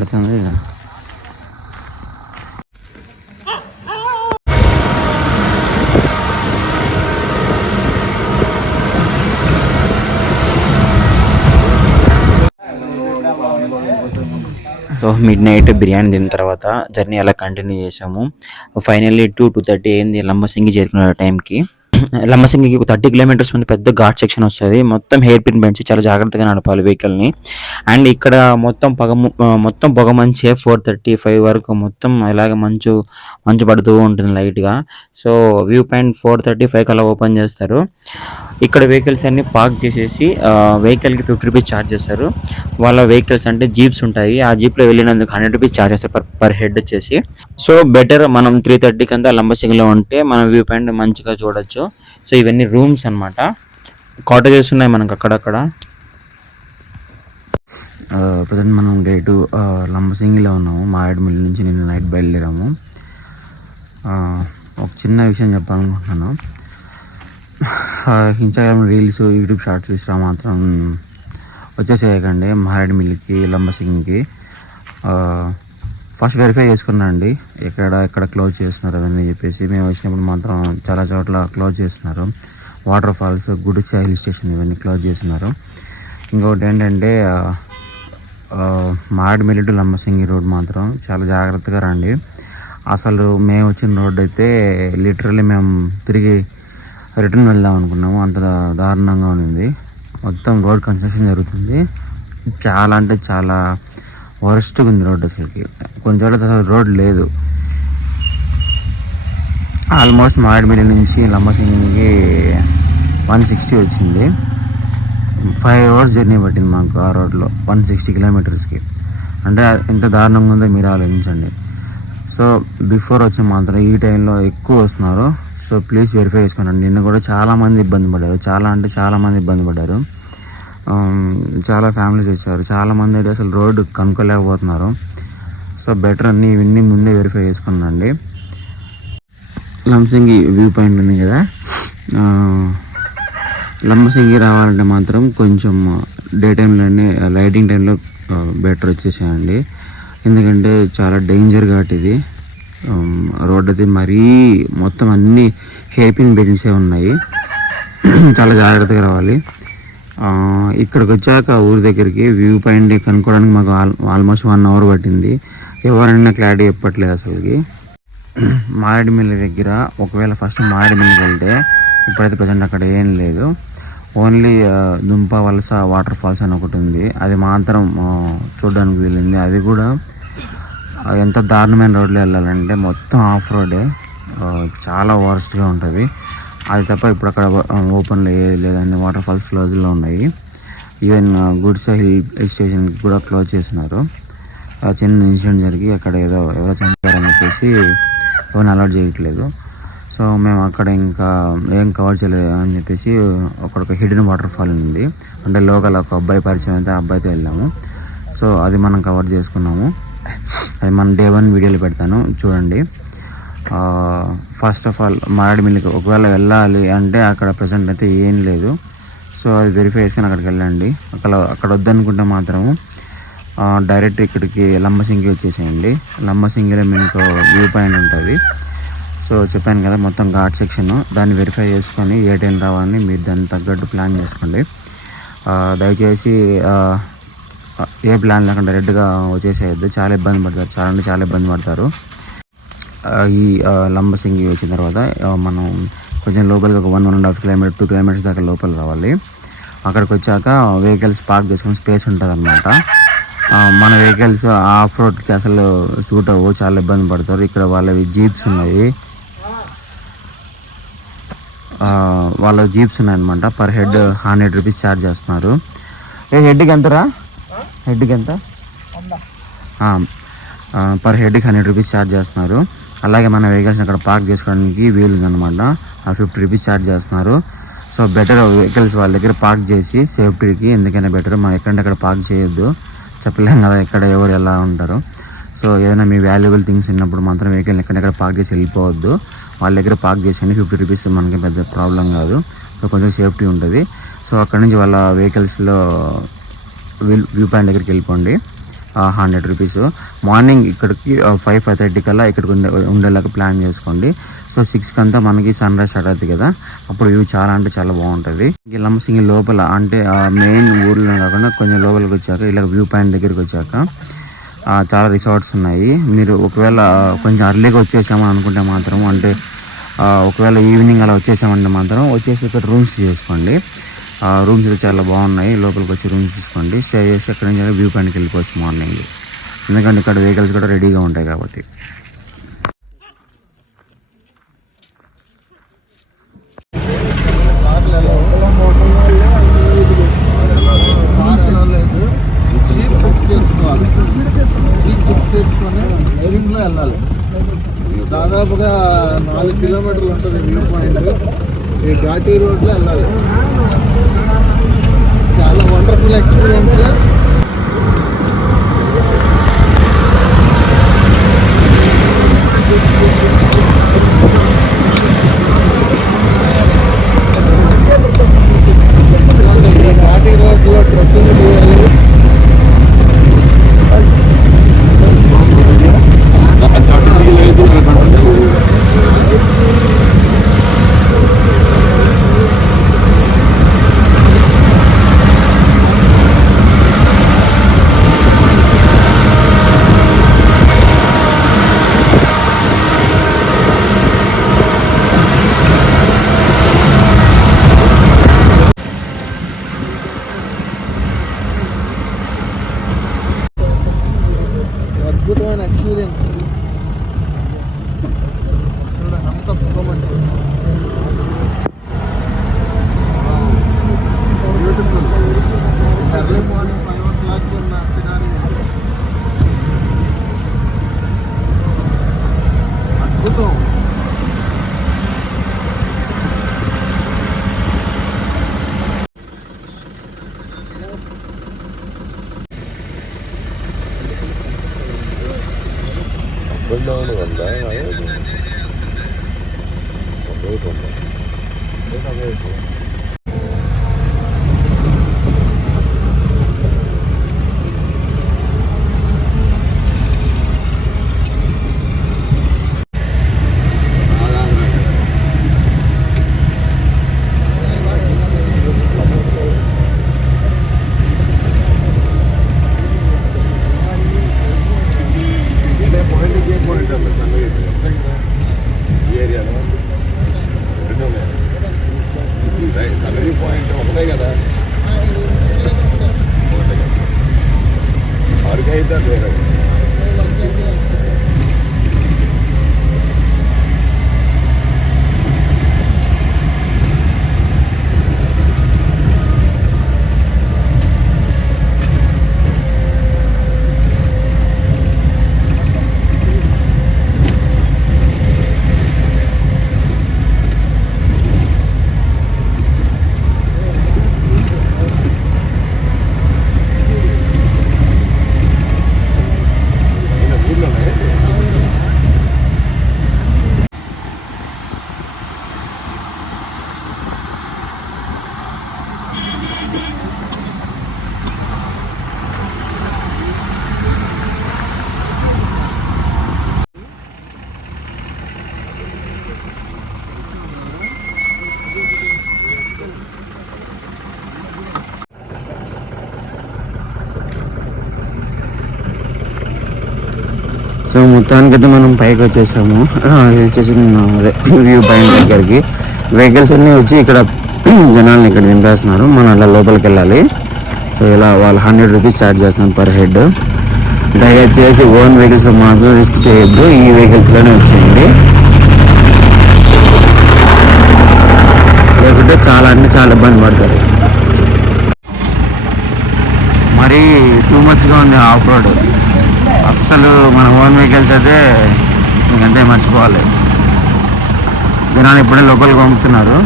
So mid night biryani తిన్న తర్వాత journey అలా కంటిన్యూ చేసాము. ఫైనల్లీ 2:30 అయింది లంబసింగి చేరుకునే టైంకి. లంబసింగికి 30 కిలోమీటర్స్ ఉంది. పెద్ద ఘాట్ సెక్షన్ వస్తుంది. మొత్తం హెయిర్ పిన్ బెంచ్, చాలా జాగ్రత్తగా నడపాలి వెహికల్ని. అండ్ ఇక్కడ మొత్తం పొగ మంచే 4:35 వరకు మొత్తం ఇలాగ మంచు పడుతూ ఉంటుంది లైట్గా. సో వ్యూ పాయింట్ 4:35 అలా ఓపెన్ చేస్తారు. ఇక్కడ వెహికల్స్ అన్ని పార్క్ చేసేసి వెహికల్కి 50 రూపీస్ ఛార్జ్ చేస్తారు. వాళ్ళ వెహికల్స్ అంటే జీప్స్ ఉంటాయి, ఆ జీప్లో వెళ్ళినందుకు 100 రూపీస్ ఛార్జ్ చేస్తారు పర్ హెడ్ వచ్చేసి. సో బెటర్ మనం 3:30కి అంతా లంబసింగిలో ఉంటే మనం వ్యూ పాయింట్ మంచిగా చూడొచ్చు. సో ఇవన్నీ రూమ్స్ అనమాట, కాటేజెస్ ఉన్నాయి మనకు అక్కడక్కడ. ప్రజెంట్ మనం డేటు లంబసింగిలో ఉన్నాము. మారేడుమిల్లి నుంచి నిన్న నైట్ బయలుదేరాము. ఒక చిన్న విషయం చెప్పాలనుకుంటున్నాను. ఇన్స్టాగ్రామ్ రీల్స్, యూట్యూబ్ షార్ట్స్ చూసినా మాత్రం వచ్చేసేయకండి మారేడుమిల్లికి, లంబసింగికి. ఫస్ట్ వెరిఫై చేసుకున్నా అండి ఎక్కడ క్లోజ్ చేస్తున్నారు అవన్నీ చెప్పేసి. మేము వచ్చినప్పుడు మాత్రం చాలా చోట్ల క్లోజ్ చేస్తున్నారు. వాటర్ ఫాల్స్, గుడిచా హిల్ స్టేషన్ ఇవన్నీ క్లోజ్ చేస్తున్నారు. ఇంకొకటి ఏంటంటే మారేడుమిల్లి టు లంబసింగి రోడ్ మాత్రం చాలా జాగ్రత్తగా రండి. అసలు మేము వచ్చిన రోడ్ అయితే లిటరల్లీ మేము తిరిగి రిటర్న్ వెళ్దాం అనుకున్నాము, అంత దారుణంగా ఉంది. మొత్తం రోడ్ కన్స్ట్రక్షన్ జరుగుతుంది. చాలా అంటే చాలా వరస్ట్గా ఉంది రోడ్. అసలుకి కొన్ని చోట్ల అసలు రోడ్ లేదు. ఆల్మోస్ట్ మారేడుమిల్లి నుంచి లంబసింగికి 160 వచ్చింది. 5 hours జర్నీ పట్టింది మాకు ఆ రోడ్లో 160 కిలోమీటర్స్కి. అంటే ఎంత దారుణంగా ఉందో మీరు ఆలోచించండి. సో బిఫోర్ వచ్చి మాత్రం ఈ టైంలో ఎక్కువ వస్తున్నారు. సో ప్లీజ్ వెరిఫై చేసుకోండి. నిన్న కూడా చాలామంది ఇబ్బంది పడ్డారు, చాలామంది ఇబ్బంది పడ్డారు. చాలా ఫ్యామిలీస్ వచ్చారు. చాలామంది అయితే అసలు రోడ్డు కనుక్కోలేకపోతున్నారు. సో బెటర్ ఇవన్నీ ముందే వెరిఫై చేసుకున్నాండి. లంబసింగి వ్యూ పాయింట్ ఉంది కదా, లంబసింగి రావాలంటే మాత్రం కొంచెం డే టైంలోనే, లైటింగ్ టైంలో బెటర్ వచ్చేసేయండి. ఎందుకంటే చాలా డేంజర్ ఘాట్ ఇది. రోడ్ అయితే మరీ మొత్తం అన్నీ హెయిర్ పిన్ బెంచెసే ఉన్నాయి. చాలా జాగ్రత్తగా రావాలి. ఇక్కడికి వచ్చాక ఊరి దగ్గరికి వ్యూ పాయింట్ కనుక్కోవడానికి మాకు ఆల్మోస్ట్ 1 hour పట్టింది. ఎవరైనా క్లారిటీ చెప్పట్లేదు అసలుకి. మారేడుమిల్లి దగ్గర ఒకవేళ ఫస్ట్ మారేడుమిల్లికి వెళ్తే, ఇప్పుడైతే ప్రజెంట్ అక్కడ ఏం లేదు. ఓన్లీ దుంప వలస వాటర్ ఫాల్స్ అని ఒకటి ఉంది, అది మాత్రం చూడడానికి వెళ్ళింది. అది కూడా ఎంత దారుణమైన రోడ్లో వెళ్ళాలంటే మొత్తం ఆఫ్ రోడే, చాలా వరస్ట్గా ఉంటుంది. అది తప్ప ఇప్పుడు అక్కడ ఓపెన్లో ఏది లేదండి, వాటర్ ఫాల్స్ క్లోజ్లో ఉన్నాయి. ఈవెన్ గుడిసా హిల్ స్టేషన్కి కూడా క్లోజ్ చేసినారు. చిన్న ఇన్సిడెంట్ జరిగి అక్కడ ఎవరో చనిపోయారని చెప్పేసి ఎవరిని అలౌట్ చేయట్లేదు. సో మేము అక్కడ ఇంకా ఏం కవర్ చేయలేదు అని చెప్పేసి ఒక హిడెన్ వాటర్ ఫాల్ ఉంది, అంటే లోకల్ ఒక అబ్బాయి పరిచయం అయితే ఆ అబ్బాయితో వెళ్ళాము. సో అది మనం కవర్ చేసుకున్నాము. అది మన Day 1 వీడియోలు పెడతాను చూడండి. ఫస్ట్ ఆఫ్ ఆల్ మారేడుమిల్లికి ఒకవేళ వెళ్ళాలి అంటే అక్కడ ప్రజెంట్ అయితే ఏం లేదు. సో అది వెరిఫై చేసుకొని అక్కడికి వెళ్ళండి. అక్కడ వద్దనుకుంటే మాత్రము డైరెక్ట్ ఇక్కడికి లంబసింగి వచ్చేసేయండి. లంబసింగిలో మీకు వ్యూ పాయింట్ ఉంటుంది. సో చెప్పాను కదా మొత్తం ఘాట్ సెక్షన్, దాన్ని వెరిఫై చేసుకొని ఏ టైం రావాలని మీరు దాన్ని తగ్గట్టు ప్లాన్ చేసుకోండి. దయచేసి ఏ ప్లాన్ లేకుండా డైరెక్ట్గా వచ్చేసేయద్దు. చాలా ఇబ్బంది పడతారు, చాలా ఇబ్బంది పడతారు. ఈ లంబసింగి వచ్చిన తర్వాత మనం కొంచెం లోపలికి ఒక 1.5 kilometers 2 kilometers దాకా లోపల రావాలి. అక్కడికి వచ్చాక వెహికల్స్ పార్క్ చేసుకుని స్పేస్ ఉంటుంది అన్నమాట. మన వెహికల్స్ ఆఫ్ రోడ్కి అసలు సూట్ అవ్వవు, చాలా ఇబ్బంది పడతారు. ఇక్కడ వాళ్ళవి జీప్స్ ఉన్నాయి, ఉన్నాయన్నమాట. పర్ హెడ్ 100 రూపీస్ ఛార్జ్ చేస్తున్నారు. హెడ్కి ఎంతరా? హెడ్కి ఎంత? పర్ హెడ్కి 100 రూపీస్ ఛార్జ్ చేస్తున్నారు. అలాగే మన వెహికల్స్ని అక్కడ పార్క్ చేసుకోవడానికి వీలుందనమాట, 50 రూపీస్ ఛార్జ్ చేస్తున్నారు. సో బెటర్ వెహికల్స్ వాళ్ళ దగ్గర పార్క్ చేసి సేఫ్టీకి ఎందుకైనా బెటర్. మనం ఎక్కడంటే అక్కడ పార్క్ చేయొద్దు, చెప్పలేం కదా ఎక్కడ ఎవరు ఎలా ఉంటారు. సో ఏదైనా మీ వాల్యుబుల్ థింగ్స్ ఉన్నప్పుడు మాత్రం వెహికల్ని ఎక్కడెక్కడ పార్క్ చేసి వెళ్ళిపోవద్దు. వాళ్ళ దగ్గర పార్క్ చేసేయండి, 50 రూపీస్ మనకి పెద్ద ప్రాబ్లం కాదు. సో కొంచెం సేఫ్టీ ఉంటుంది. సో అక్కడ నుంచి వాళ్ళ వెహికల్స్లో వ్యూ పాయింట్ దగ్గరికి వెళ్ళిపోండి. రూపీస్. మార్నింగ్ ఇక్కడికి 5:30 కల్లా ఇక్కడికి ఉండేలాగా ప్లాన్ చేసుకోండి. సో 6కి అంతా మనకి సన్ రైజ్ స్టార్ట్ అవుతుంది కదా, అప్పుడు వ్యూ చాలా అంటే చాలా బాగుంటుంది. లంసింగి లోపల అంటే మెయిన్ ఊర్లో కాకుండా కొంచెం లోపలికి వచ్చాక ఇలా వ్యూ పాయింట్ దగ్గరికి వచ్చాక చాలా రిసార్ట్స్ ఉన్నాయి. మీరు ఒకవేళ కొంచెం అర్లీగా వచ్చేసామని అనుకుంటే మాత్రం, అంటే ఒకవేళ ఈవినింగ్ అలా వచ్చేసామంటే మాత్రం వచ్చేసి ఇక్కడ రూమ్స్ చేసుకోండి. రూమ్స్ అయితే చాలా బాగున్నాయి. లోపలికి వచ్చి రూమ్స్ తీసుకోండి, స్టే చేసి అక్కడ నుంచి వ్యూ పాయింట్కి వెళ్ళిపోవచ్చు మార్నింగ్. ఎందుకంటే ఇక్కడ వెహికల్స్ కూడా రెడీగా ఉంటాయి కాబట్టి. చేసుకొని ట్రైన్లో వెళ్ళాలి. దాదాపుగా 4 కిలోమీటర్లు ఉంటుంది వ్యూ పాయింట్. ఈ ఘాటీ రోడ్లో వెళ్ళాలి. చాలా వండర్ఫుల్ ఎక్స్పీరియన్స్. ఘాటీ రోడ్లో ట్రెక్కింగ్ చేయాలి. అద్భుతమైన ఎక్స్పీరియన్స్. చూడండి అంత పొగమంటే బ్యూటిఫుల్. ఎర్లీ మార్నింగ్ 5 o'clock ఉన్న సినారీ అద్భుతం. బృందావనం ఉందా? సన్నరీ పాయింట్ ఒకటే కదా, అరకైతే వేరే. సో మొత్తానికైతే మనం పైకి వచ్చేసాము. హిల్ స్టేషన్ అదే వ్యూ పాయింట్ దగ్గరికి. వెహికల్స్ అన్నీ వచ్చి ఇక్కడ జనాల్ని ఇక్కడ దింపేస్తున్నారు. మనం అలా లోపలికి వెళ్ళాలి. సో ఇలా వాళ్ళు 100 రూపీస్ ఛార్జ్ చేస్తున్నారు పర్ హెడ్. దయచేసి ఓన్ వెహికల్స్ మాత్రం రిస్క్ చేయొద్దు, ఈ వెహికల్స్లోనే వచ్చేయండి. లేకుంటే చాలా అంటే చాలా ఇబ్బంది పడతారు. మరీ టూ మచ్గా ఉంది ఆఫ్ రోడ్. అస్సలు మన ఓన్ వెహికల్స్ అయితే ఇంకంతే మర్చిపోవాలి. జనాలు ఇప్పుడే లోపలికి పంపుతున్నారు.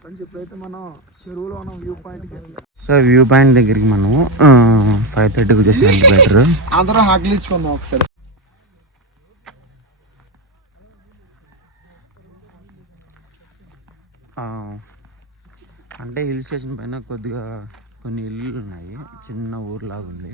ఫ్రెండ్స్ ఇప్పుడైతే మనం చెరువులో ఉన్న వ్యూ పాయింట్కి సో వ్యూ పాయింట్ దగ్గరికి మనము 5:30కి వచ్చేసాం బెటర్. అందరూ హాకిలిచ్చుకుందాం ఒకసారి. అంటే హిల్ స్టేషన్ పైన కొద్దిగా కొన్ని ఇల్లు ఉన్నాయి, చిన్న ఊరులాగా ఉంది.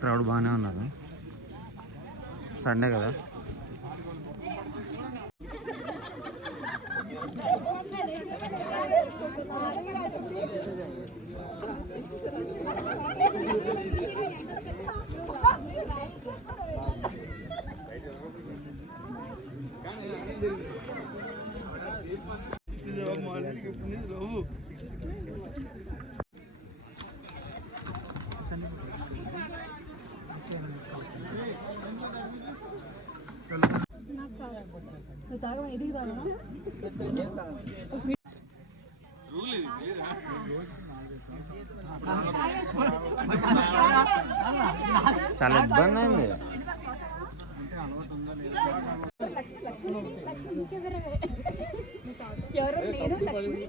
క్రౌడ్ బాగానే ఉన్నారు, సండే కదా. చాలా ఇబ్బంది అయింది. ఎవరు నేను లక్ష్మి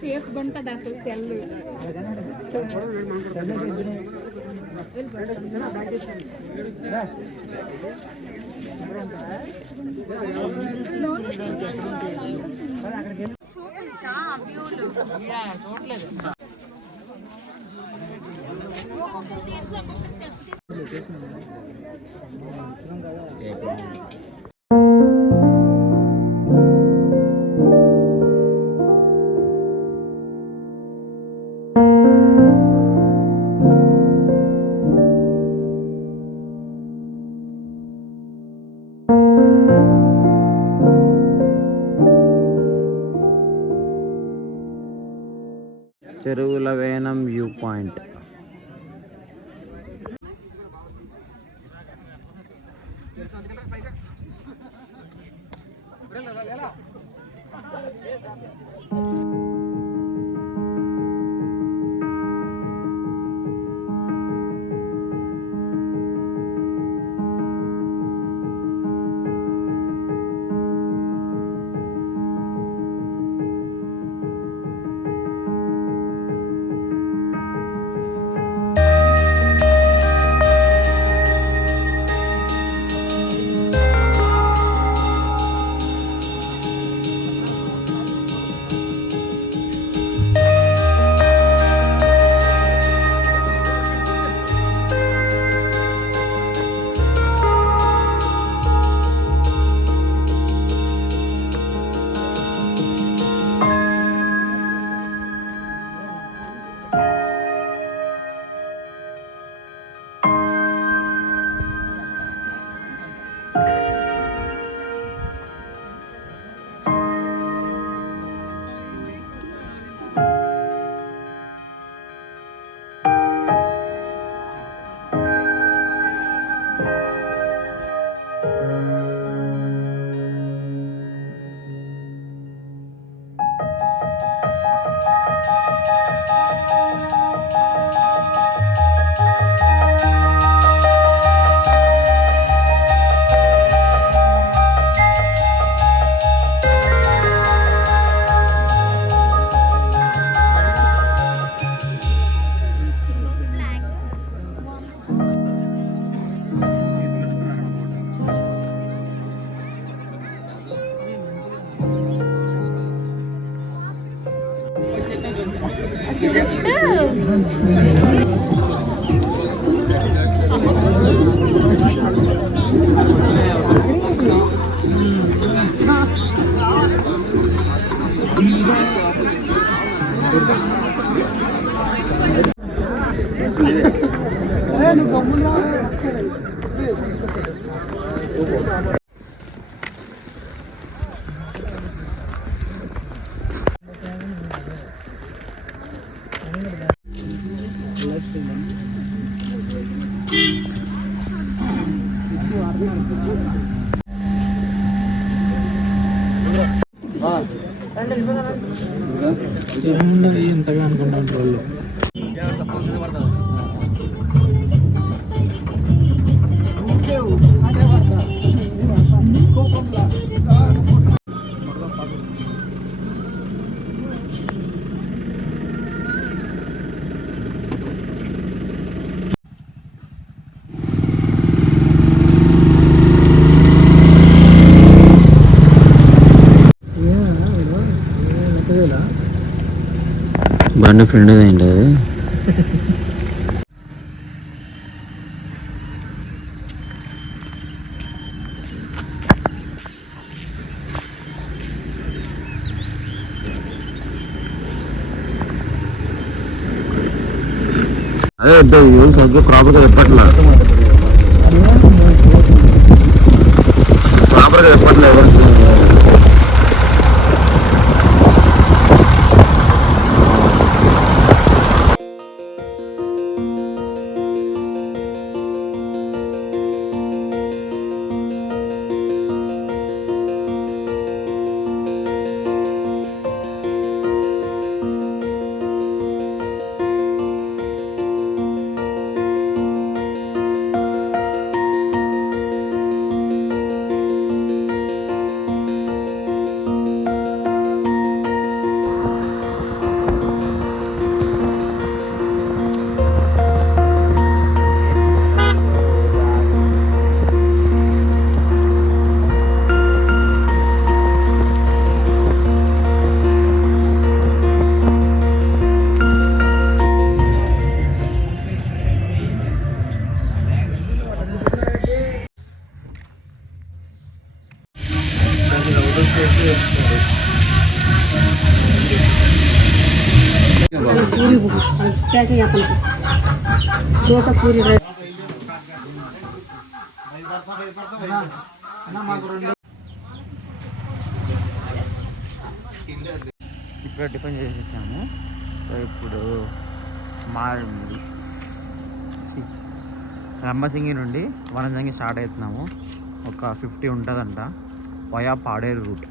సేఫ్ ఉంటుంది అసలు సెల్. చూపించా వ్యూలు చూడలేదు. చెరువుల వేనం వ్యూ పాయింట్. ఇంతగా అనుకుంటాను వాళ్ళు. బండి ఫ్రెండ్ ఏంటి అది? అదే సరిగ్గా ప్రాపర్గా చెప్పట్లా, ప్రాపర్గా చెప్పట్లేదు. पूरी क्या क्या अपन दो सब पूरी ఇప్పుడు టిఫిన్ చేసేసాము. సో ఇప్పుడు మారేడుమిల్లి లంబసింగి నుండి వనజంగి స్టార్ట్ అవుతున్నాము. ఒక 50 ఉంటుందంట వయా పాడేరు రూట్.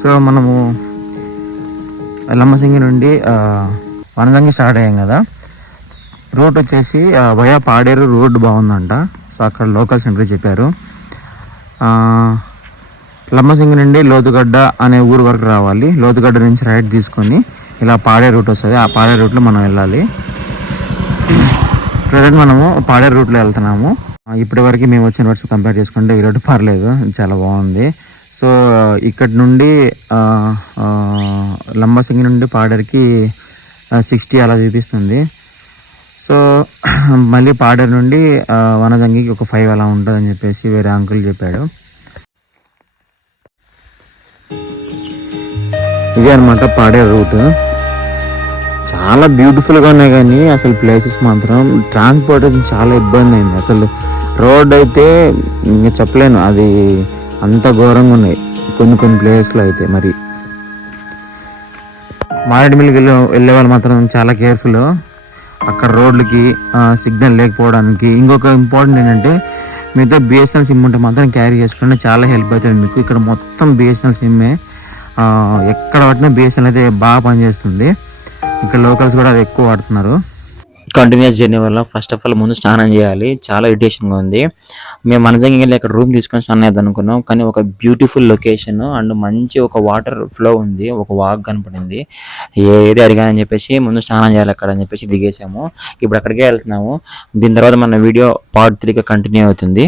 సో మనము లంబసింగి నుండి వనజంగి స్టార్ట్ అయ్యాం కదా. రూట్ వచ్చేసి వయా పాడేరు రోడ్డు బాగుందంట. సో అక్కడ లోకల్ సెంటర్ చెప్పారు. లంబసింగి నుండి లోతుగడ్డ అనే ఊరు వరకు రావాలి. లోతుగడ్డ నుంచి రైట్ తీసుకొని ఇలా పాడేరు రూట్ వస్తుంది. ఆ పాడేరు రూట్లో మనం వెళ్ళాలి. ప్రజెంట్ మనము పాడేరు రూట్లో వెళ్తున్నాము. ఇప్పటి వరకు మేము వచ్చిన వర్షం కంపేర్ చేసుకుంటే ఈ రోడ్డు పర్లేదు, చాలా బాగుంది. సో ఇక్కడ నుండి లంబసింగి నుండి పాడేరుకి 60 అలా చూపిస్తుంది. సో మళ్ళీ పాడేరు నుండి వనజంగికి ఒక 5 అలా ఉంటుందని చెప్పేసి వేరే అంకుల్ చెప్పాడు. ఇదే అనమాట పాడేరు రూట్. చాలా బ్యూటిఫుల్గా ఉన్నాయి కానీ అసలు ప్లేసెస్ మాత్రం ట్రాన్స్పోర్టేషన్ చాలా ఇబ్బంది అయింది. అసలు రోడ్ అయితే ఇంకా చెప్పలేను, అది అంత ఘోరంగా ఉన్నాయి కొన్ని ప్లేసెస్లో అయితే. మరి మారేడుమిల్లికి వెళ్ళే వాళ్ళు మాత్రం చాలా కేర్ఫుల్. అక్కడ రోడ్లకి సిగ్నల్ లేకపోవడానికి. ఇంకొక ఇంపార్టెంట్ ఏంటంటే మీతో బిఎస్ఎన్ఎల్ సిమ్ ఉంటే మాత్రం క్యారీ చేసుకుంటే చాలా హెల్ప్ అవుతుంది మీకు. ఇక్కడ మొత్తం బిఎస్ఎన్ఎల్ సిమ్మే, ఎక్కడ పట్టినా బిఎస్ఎన్ఎల్ అయితే బాగా పనిచేస్తుంది. ఇక్కడ లోకల్స్ కూడా అది ఎక్కువ వాడుతున్నారు. కంటిన్యూస్ జర్నీ వల్ల ఫస్ట్ ఆఫ్ ఆల్ ముందు స్నానం చేయాలి, చాలా ఇరిటేషన్గా ఉంది. మేము మనజంగి వెళ్ళి అక్కడ రూమ్ తీసుకొని స్నానం చేద్దాం అనుకున్నాం, కానీ ఒక బ్యూటిఫుల్ లొకేషన్ అండ్ మంచి ఒక వాటర్ ఫ్లో ఉంది, ఒక వాక్ కనపడింది. ఏది అడిగానని చెప్పేసి ముందు స్నానం చేయాలి అక్కడ అని చెప్పేసి దిగేసాము. ఇప్పుడు అక్కడికే వెళ్తున్నాము. దీని తర్వాత మన వీడియో పార్ట్ 3గా కంటిన్యూ అవుతుంది.